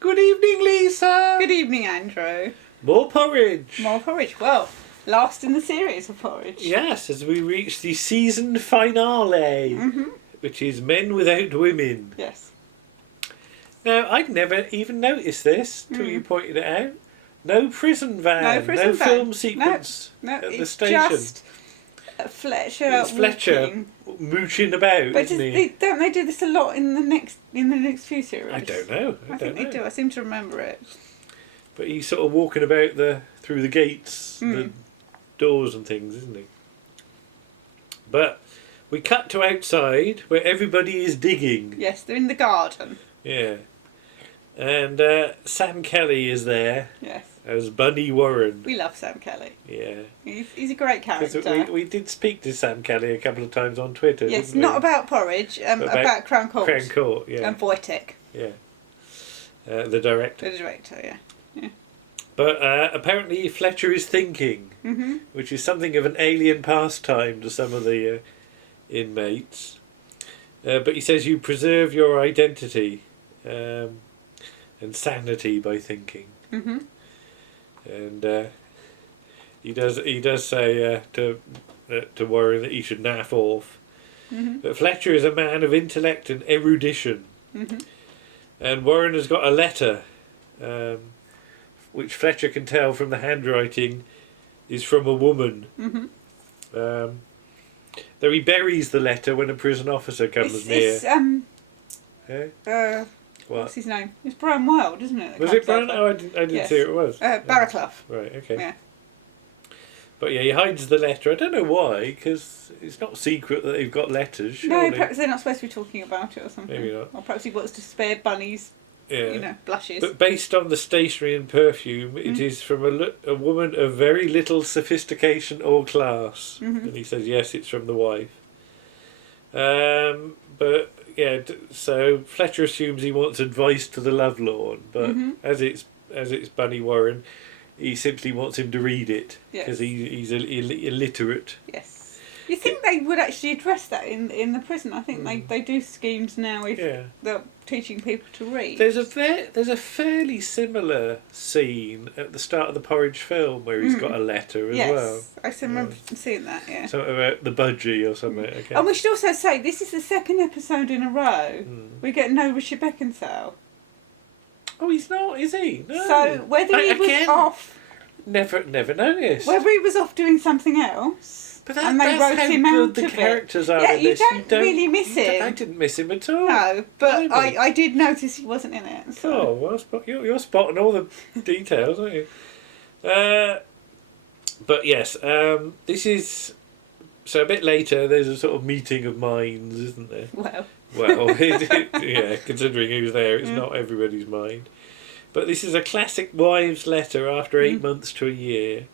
Good evening, Lisa. Good evening, Andrew. More porridge. More Porridge. Well, last in the series of Porridge. Yes, as we reach the season finale, which is Men Without Women. Yes. Now, I'd never even noticed this till you pointed it out. No prison van. No prison van. Film sequence No, at the it's station. just Fletcher. It's Fletcher mooching about, But isn't he? don't they do this a lot in the next few series? I don't know. I think they do. I seem to remember it. But he's sort of walking about through the gates, the doors and things, isn't he? But we cut to outside where everybody is digging. Yes, they're in the garden. Yeah. And Sam Kelly is there. Yes. As Bunny Warren. We love Sam Kelly. Yeah. He's a great character. We did speak to Sam Kelly a couple of times on Twitter. Yes, didn't not we? about Porridge, about Crown Court. Crown Court, yeah. And Wojtek. Yeah. The director. The director, yeah. But apparently Fletcher is thinking, which is something of an alien pastime to some of the inmates. But he says you preserve your identity and sanity by thinking. And he does say to Warren that he should naff off. But Fletcher is a man of intellect and erudition. And Warren has got a letter, which Fletcher can tell from the handwriting is from a woman. Though he buries the letter when a prison officer comes near. What's his name? It's Brian Wilde, isn't it? Was it Brian? Oh, I didn't see who it was. Barraclough. Right, okay. Yeah. But yeah, he hides the letter. I don't know why, because it's not secret that they've got letters, surely. No, perhaps they're not supposed to be talking about it or something. Maybe not. Or perhaps he wants to spare Bunny's, blushes. But based on the stationery and perfume, it is from a woman of very little sophistication or class. And he says, yes, it's from the wife. But yeah, so Fletcher assumes he wants advice to the lovelorn, but as it's Bunny Warren, he simply wants him to read it because he's illiterate. Yes. You think they would actually address that in the prison? I think they do schemes now if they're teaching people to read. There's a fairly similar scene at the start of the Porridge film where he's got a letter as well. Yes, I remember seeing that, yeah. Something about the budgie or something. Okay. And we should also say, this is the second episode in a row we get no Richard Beckinsale. Oh, he's not, is he? No. So whether he was off... Never noticed. Whether he was off doing something else... But and they wrote him out the characters are in you this. don't really miss him. I didn't miss him at all. No, but I did notice he wasn't in it. So. Oh, well, you're spotting all the details, aren't you? But yes, this is... So a bit later, there's a sort of meeting of minds, isn't there? Well, yeah, considering who's there, it's not everybody's mind. But this is a classic wives' letter after 8 months to a year.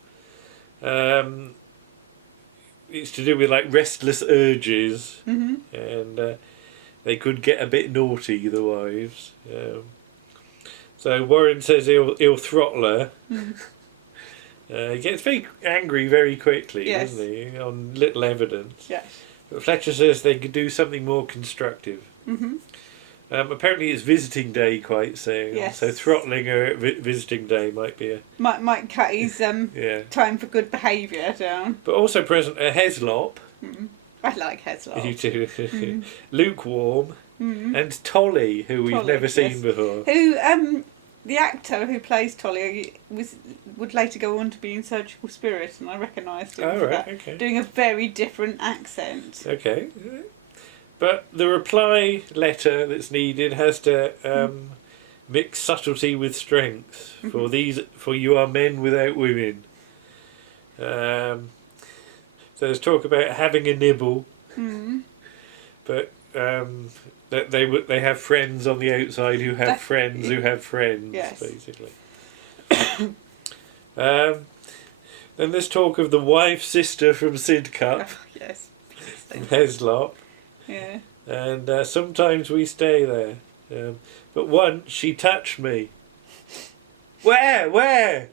It's to do with like restless urges, and they could get a bit naughty, the wives. So Warren says he'll throttle her. He gets very angry very quickly, doesn't he, on little evidence. Yes. But Fletcher says they could do something more constructive. Apparently it's visiting day quite soon, so throttling her at visiting day might be might cut his time for good behaviour down. But also present a Heslop. I like Heslop. You too. Lukewarm. And Tolly, who we've never seen before. Who the actor who plays Tolly would later go on to be in Surgical Spirit, and I recognised him for that, doing a very different accent. Okay. But the reply letter that's needed has to mix subtlety with strength. For you are men without women. So there's talk about having a nibble, but that they have friends on the outside who have friends who have friends, basically. Then there's talk of the wife sister from Sidcup, from Heslop. Yeah. And sometimes we stay there. But once she touched me. Where?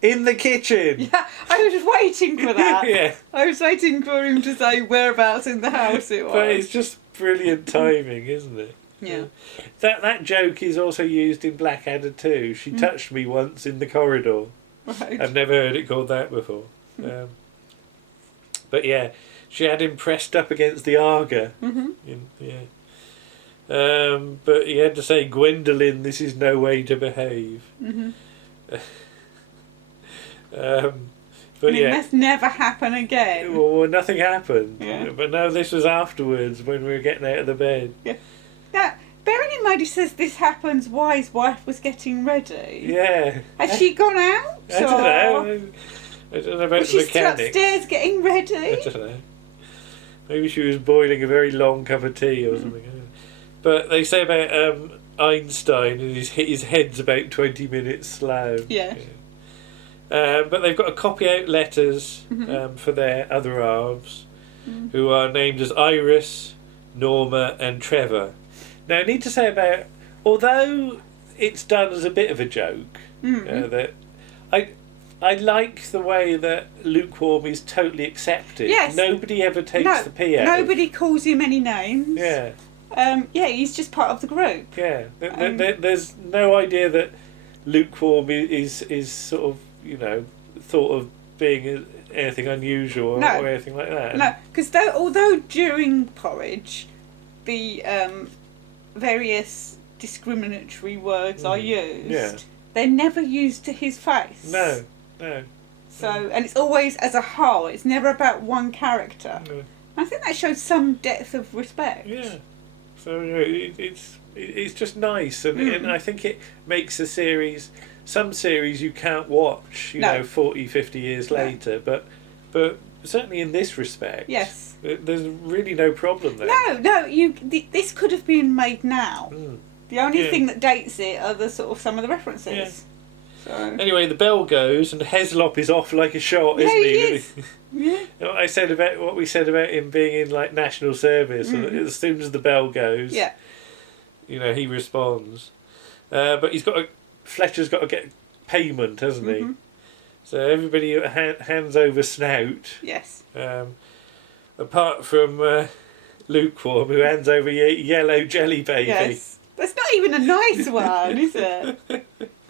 In the kitchen. Yeah, I was just waiting for that. Yeah. I was waiting for him to say whereabouts in the house it was. But it's just brilliant timing, isn't it? Yeah. That joke is also used in Blackadder too. She touched me once in the corridor. Right. I've never heard it called that before. But yeah, she had him pressed up against the Arga. But he had to say, "Gwendolyn, this is no way to behave." But it must never happen again. Well, nothing happened. Yeah. But no, this was afterwards when we were getting out of the bed. Yeah. Now, bearing in mind he says this happens while his wife was getting ready. Yeah. Has she gone out? I don't know. I don't know about was the she still mechanics. upstairs getting ready? I don't know. Maybe she was boiling a very long cup of tea or something. But they say about Einstein and his head's about 20 minutes slow. Yeah. But they've got to copy out letters for their other halves, who are named as Iris, Norma and Trevor. Now I need to say about, although it's done as a bit of a joke, that I like the way that Lukewarm is totally accepted. Yes. Nobody ever takes the pee out. Nobody calls him any names. Yeah. He's just part of the group. Yeah. There's no idea that Lukewarm is sort of, thought of being anything unusual or anything like that. No, because although during Porridge the various discriminatory words are used, they're never used to his face. No. So, and it's always as a whole. It's never about one character. No. I think that shows some depth of respect. Yeah. So it's just nice, and I think it makes the series. Some series you can't watch, 40, 50 years later, but certainly in this respect, yes, there's really no problem there. No, this could have been made now. The only thing that dates it are the sort of some of the references. Yeah. So. Anyway, the bell goes and Heslop is off like a shot, isn't he? Is. Yeah. What we said about him being in like national service, and as soon as the bell goes, he responds. But Fletcher's got to get payment, hasn't he? So everybody hands over Snout. Yes. Apart from Lukewarm, who hands over yellow jelly baby. Yes. That's not even a nice one, is it?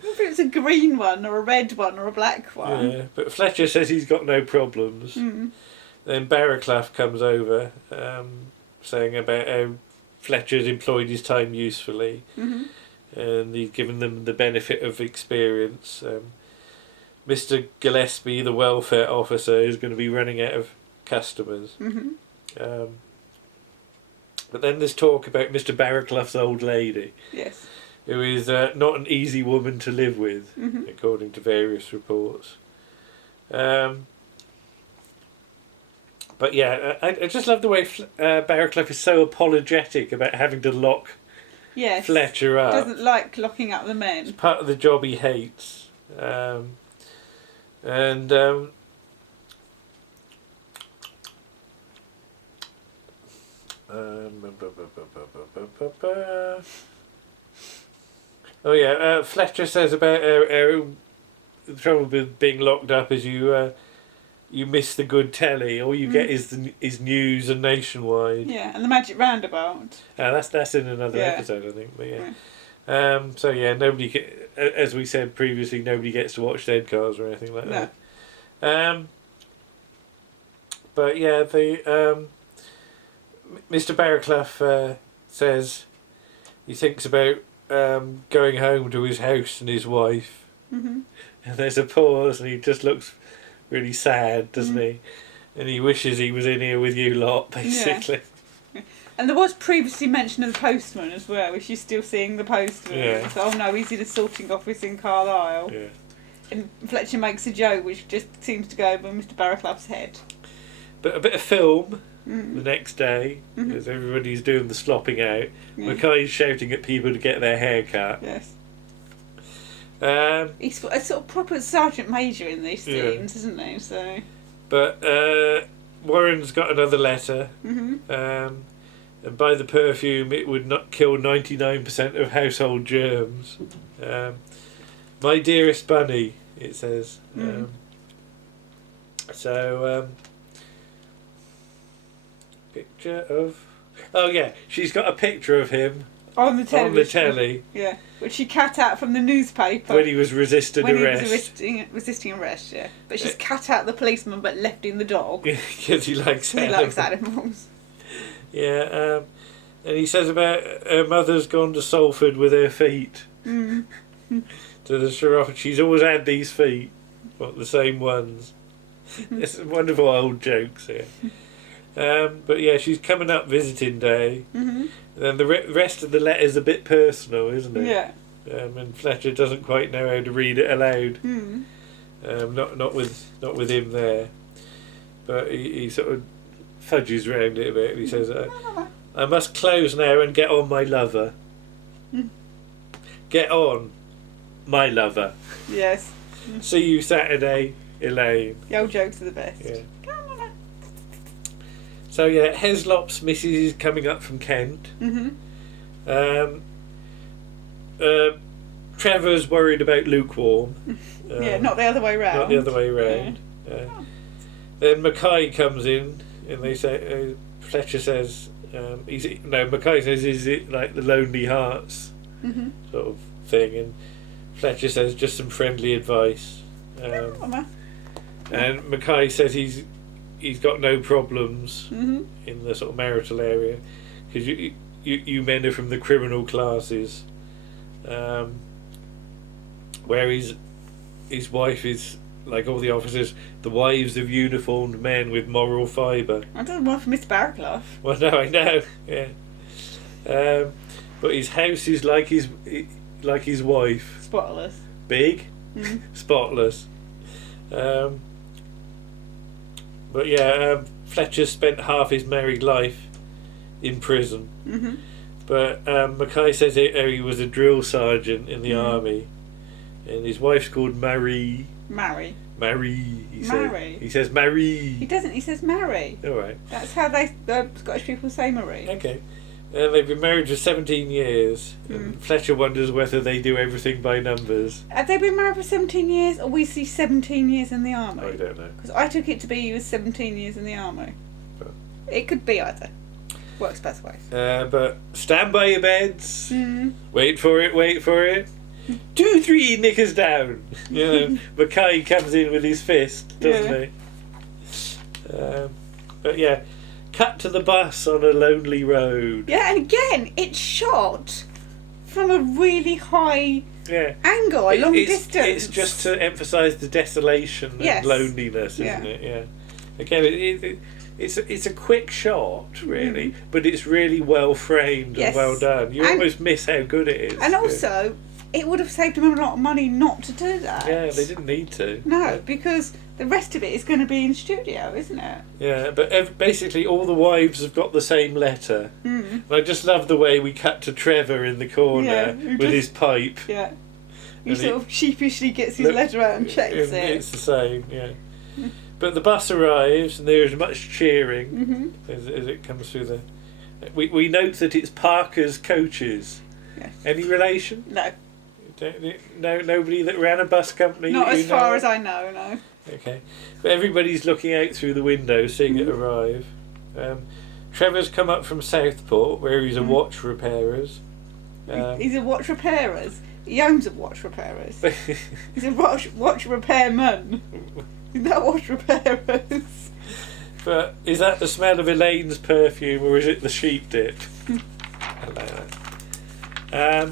If it's a green one or a red one or a black one. Yeah, but Fletcher says he's got no problems. Then Barraclough comes over, saying about how Fletcher's employed his time usefully, and he's given them the benefit of experience. Mr. Gillespie, the welfare officer, is going to be running out of customers. But then there's talk about Mr. Barraclough's old lady. Yes. Who is not an easy woman to live with, according to various reports. But yeah, I just love the way Barraclough is so apologetic about having to lock Fletcher up. Doesn't like locking up the men. It's part of the job he hates. Fletcher says about the trouble with being locked up is you miss the good telly. All you get is news and Nationwide. Yeah, and the Magic Roundabout. That's in another episode, I think. But nobody, as we said previously, nobody gets to watch Dead Cars or anything like that. But yeah, Mr. Barraclough says he thinks about going home to his house and his wife. And there's a pause and he just looks really sad, doesn't he? And he wishes he was in here with you lot, basically. Yeah. And there was previously mention of the postman as well. Is she still seeing the postman? Yeah. So, oh no, he's in a sorting office in Carlisle. Yeah. And Fletcher makes a joke which just seems to go over Mr. Barraclough's head. But a bit of film the next day, as everybody's doing the slopping out. Mackay's shouting at people to get their hair cut. Yes. He's a sort of proper sergeant major in these scenes, isn't he? So. But Warren's got another letter, and by the perfume, it would not kill 99% of household germs. My dearest Bunny, it says. Picture of... Oh yeah, she's got a picture of him On the television. On the telly. Yeah. Which she cut out from the newspaper. When he was resisting arrest. When he was resisting arrest, yeah. But she's cut out the policeman but left in the dog. Because he likes animals. He likes animals. Yeah, and he says about her mother's gone to Salford with her feet. Mm. To the sheriff. She's always had these feet. What, the same ones. It's wonderful old jokes here. But yeah, she's coming up visiting day. Mm-hmm. And the rest of the letter's a bit personal, isn't it? Yeah. And Fletcher doesn't quite know how to read it aloud. Mm. Not with him there. But he sort of fudges round it a bit. He says, I must close now and get on my lover. Mm. Get on, my lover. Yes. See you Saturday, Elaine. The old jokes are the best. Yeah. So yeah, Heslop's missus is coming up from Kent. Mm-hmm. Trevor's worried about lukewarm. Yeah, not the other way round. Not the other way round. Yeah. Then Mackay comes in, and they say Fletcher says, Mackay says, is it like the Lonely Hearts sort of thing? And Fletcher says, just some friendly advice. And Mackay says he's got no problems in the sort of marital area because you men are from the criminal classes, where his wife is, like all the officers, the wives of uniformed men with moral fibre. I don't want for Mr. Barraclough. Well, no, I know, yeah. But his house is like his wife. Spotless. Big, spotless. But yeah, Fletcher spent half his married life in prison. Mm-hmm. But Mackay says he was a drill sergeant in the army, and his wife's called Marie. Marie. He Marie. says Marie. He doesn't. He says Marie. All right. That's how Scottish people say Marie. Okay. They've been married for 17 years. And Fletcher wonders whether they do everything by numbers. Have they been married for 17 years, or we see 17 years in the army? I don't know. Because I took it to be he was 17 years in the army. But it could be either. Works both ways. But stand by your beds. Wait for it. 2, 3 knickers down. You know, Mackay comes in with his fist, doesn't he? But yeah. Cut to the bus on a lonely road. Yeah, and again, it's shot from a really high angle, a long distance. It's just to emphasise the desolation and loneliness, isn't it? Yeah. Again, it's a quick shot, really, but it's really well framed and well done. You almost miss how good it is. And also, it would have saved them a lot of money not to do that. Yeah, they didn't need to. No, because the rest of it is going to be in studio, isn't it? Yeah, but basically all the wives have got the same letter. And I just love the way we cut to Trevor in the corner with his pipe. Yeah. He sort of sheepishly gets his letter out and checks it. It's the same, yeah. But the bus arrives and there is much cheering as it comes through the... We note that it's Parker's coaches. Yes. Any relation? No. Nobody that ran a bus company? Not as far as I know, no. Okay. But everybody's looking out through the window seeing it arrive. Trevor's come up from Southport where he's a watch repairers. He's a watch repairers? He owns a watch repairers. He's a watch repairman. He's not watch repairers. But is that the smell of Elaine's perfume or is it the sheep dip? I like that.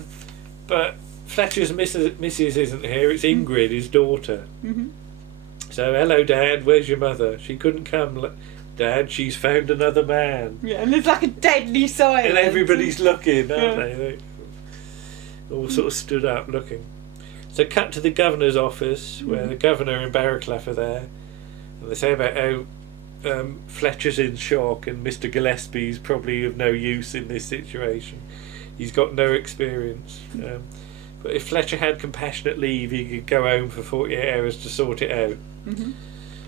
But Fletcher's missus isn't here, it's Ingrid, his daughter. So, hello Dad, where's your mother? She couldn't come, Dad, she's found another man. Yeah, and there's like a deadly silence. And everybody's looking, aren't they? They all sort of stood up looking. So cut to the governor's office, where the governor and Barraclough are there. And they say about how Fletcher's in shock and Mr. Gillespie's probably of no use in this situation. He's got no experience. But if Fletcher had compassionate leave, he could go home for 48 hours to sort it out.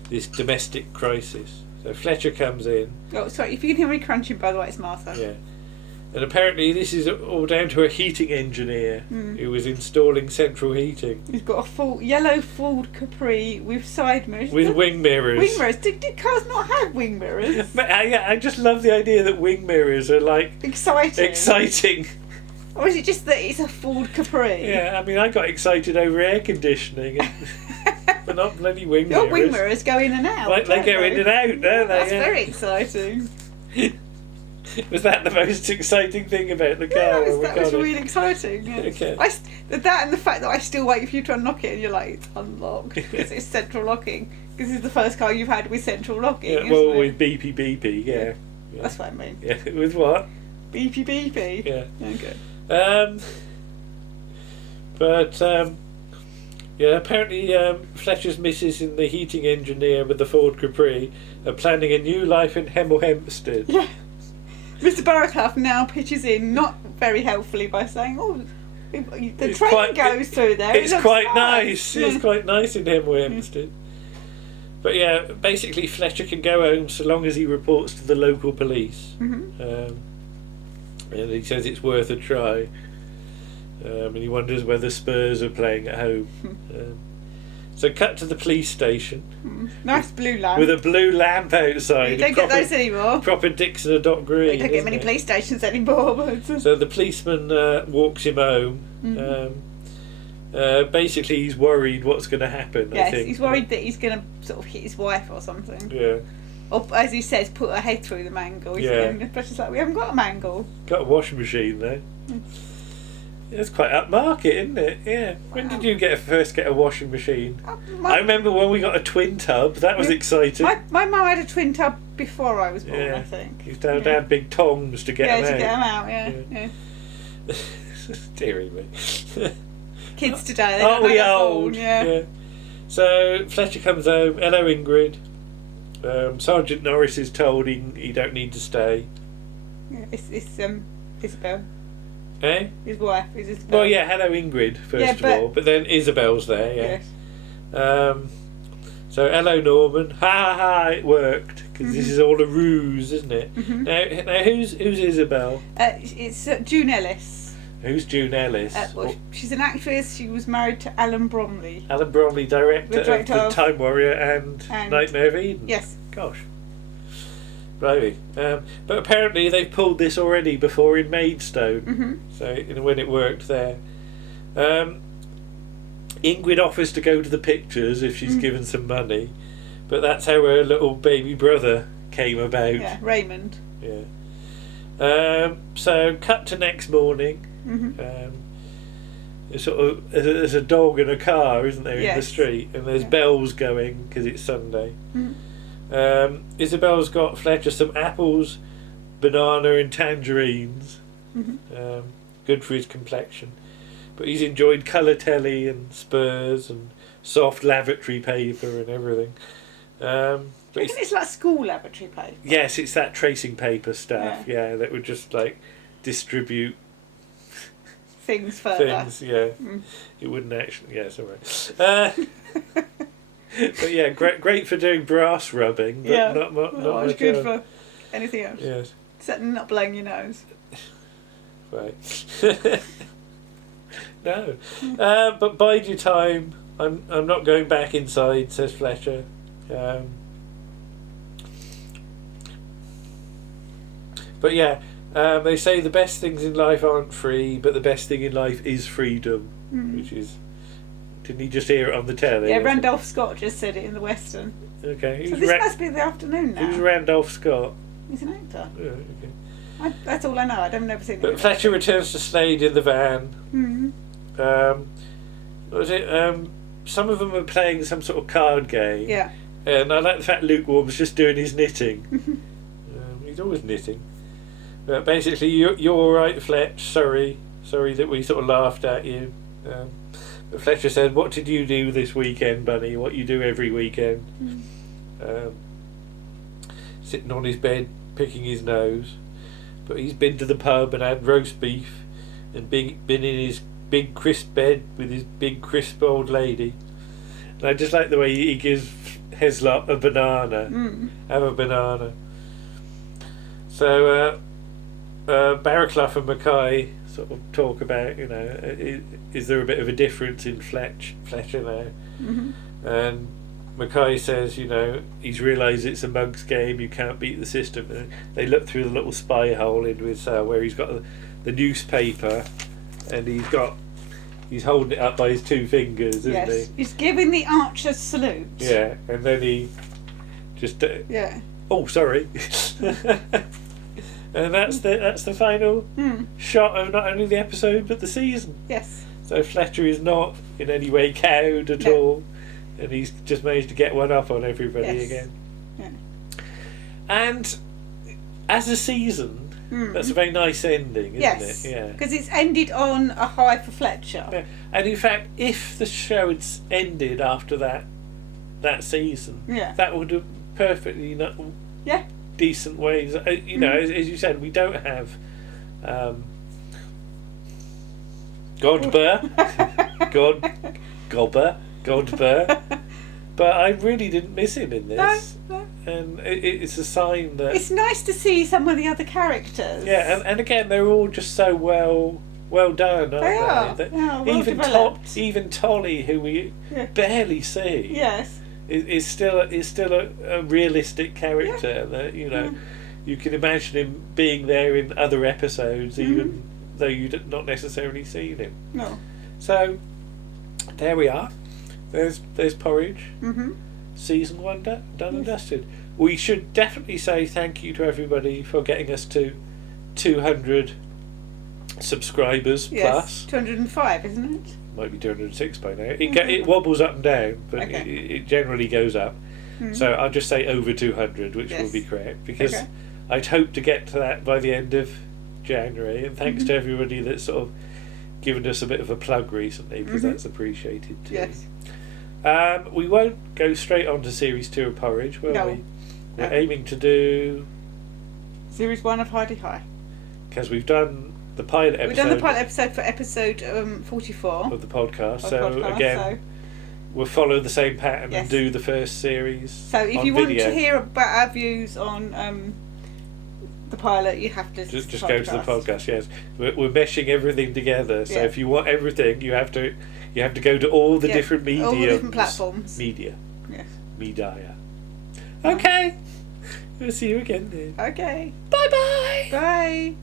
This domestic crisis. So Fletcher comes in. Oh, sorry, if you can hear me crunching, by the way, it's Martha. Yeah. And apparently this is all down to a heating engineer who was installing central heating. He's got a yellow Ford Capri with side mirrors. With wing mirrors. Wing mirrors. Did cars not have wing mirrors? But I just love the idea that wing mirrors are like... Exciting. Or is it just that it's a Ford Capri? Yeah, I mean, I got excited over air conditioning, but not bloody wing mirrors. Your wing mirrors go in and out. Like, they go in and out, don't they? That's very exciting. Was that the most exciting thing about the car? Yeah, that was really exciting. Yes. Okay. That and the fact that I still wait for you to unlock it and you're like, it's unlocked because it's central locking. Because this is the first car you've had with central locking. Yeah, well, with beepy beepy, yeah. That's what I mean. Yeah, with what? Beepy beepy. Yeah. Okay. Yeah, apparently Fletcher's missus and the heating engineer with the Ford Capri are planning a new life in Hemel Hempstead. Yeah. Mr. Barraclough now pitches in, not very helpfully, by saying, "Oh, the train goes through there. It's quite nice. Yeah. It's quite nice in Hemel Hempstead." But yeah, basically Fletcher can go home so long as he reports to the local police. Mm-hmm. And he says it's worth a try. And he wonders whether Spurs are playing at home. So cut to the police station. Nice blue lamp. With a blue lamp outside. You don't get those anymore. Proper Dixon or Dot Green. You don't get many police stations anymore. But... So the policeman walks him home. Basically, he's worried what's going to happen. Yes, I think. he's worried that he's going to sort of hit his wife or something. Yeah. Or, as he says, put her head through the mangle. Fletcher's like, we haven't got a mangle. Got a washing machine though. It's quite upmarket, isn't it? Yeah. When did you first get a washing machine? I remember when we got a twin tub. That was exciting. My mum had a twin tub before I was born, I think. You used to have big tongs to get them out. Yeah, to get them out, yeah. Deary me. Kids today, they Aren't don't we know old? Yeah. So Fletcher comes home. Hello, Ingrid. Sergeant Norris is told he don't need to stay. Yeah, it's Isabel. Eh? His wife is Isabel. Well, yeah, hello Ingrid, first of all. But then Isabel's there, yeah. Yes. So, hello Norman. Ha ha ha, it worked. Because this is all a ruse, isn't it? Now who's Isabel? It's June Ellis. Who's June Ellis? She's an actress. She was married to Alan Bromley. Alan Bromley, director of The Time Warrior and Nightmare of Eden. Yes. Gosh. Blimey. But apparently they've pulled this already before in Maidstone. So when it worked there. Ingrid offers to go to the pictures if she's given some money. But that's how her little baby brother came about. Yeah, Raymond. Yeah. So cut to next morning. There's a dog in a car, isn't there, in the street, and there's bells going because it's Sunday. Isabel's got Fletcher some apples, banana and tangerines. Good for his complexion. But he's enjoyed colour telly and Spurs and soft lavatory paper and everything. But it's like school lavatory paper. Yes, it's that tracing paper stuff. Yeah, that would just like distribute things further. It wouldn't actually. Yeah, sorry. But yeah, great for doing brass rubbing, but not much good for anything else. Yes. Certainly not blowing your nose. Right. No. But bide your time. I'm not going back inside, says Fletcher. But yeah, they say the best things in life aren't free, but the best thing in life is freedom, which is... Didn't he just hear it on the telly? Yeah, Randolph Scott just said it in the Western. Okay. So this must be the afternoon now. Who's Randolph Scott? He's an actor. Oh, okay. That's all I know. I've never seen it. But Fletcher returns to Slade in the van. What was it? Some of them are playing some sort of card game. Yeah. And I like the fact Lukewarm's just doing his knitting. He's always knitting. But basically, you're all right, Fletch. Sorry that we sort of laughed at you. But Fletcher said, "What did you do this weekend, Bunny? What you do every weekend?" Sitting on his bed, picking his nose. But he's been to the pub and had roast beef, and been in his big crisp bed with his big crisp old lady. And I just like the way he gives Heslop a banana. Have a banana. So Barraclough and Mackay sort of talk about, is there a bit of a difference in Fletcher now? And Mackay says, he's realised it's a mug's game, you can't beat the system. And they look through the little spy hole in with where he's got the newspaper, and he's holding it up by his 2 fingers, isn't yes. he? He's giving the archer salute. Yeah, and then he just yeah. Oh, sorry. And that's the final shot of not only the episode but the season. Yes. So Fletcher is not in any way cowed at all, and he's just managed to get one up on everybody again. Yeah. And as a season, that's a very nice ending, isn't it? Yeah. Because it's ended on a high for Fletcher. Yeah. And in fact, if the show had ended after that season, that would have perfectly decent ways. You know, as you said, we don't have Godber, but I really didn't miss him in this. No. And it's a sign that it's nice to see some of the other characters. Yeah, and again, they're all just so well done, aren't they? They are well developed. Even Tolly, who we barely see, yes, is still a realistic character that you can imagine him being there in other episodes, even though you'd not necessarily seen him. No. So there we are. There's Porridge. Season 1 done and dusted. We should definitely say thank you to everybody for getting us to 200 subscribers plus. 205, isn't it? Might be 206 by now. It wobbles up and down, but it generally goes up. So I'll just say over 200, which will be correct, because I'd hope to get to that by the end of January. And thanks to everybody that's sort of given us a bit of a plug recently, because that's appreciated too. Yes. We won't go straight on to Series 2 of Porridge, will we? We're aiming to do Series 1 of Heidi High. Because we've done the pilot episode. We've done the pilot episode for episode 44 of the podcast. Again, we'll follow the same pattern and do the first series. So if you want to hear about our views on the pilot, you have to just go to the podcast. Yes, we're meshing everything together. So if you want everything, you have to go to all the different media, all the different platforms. Media. Yes. Media. Okay. We'll see you again then. Okay. Bye-bye. Bye.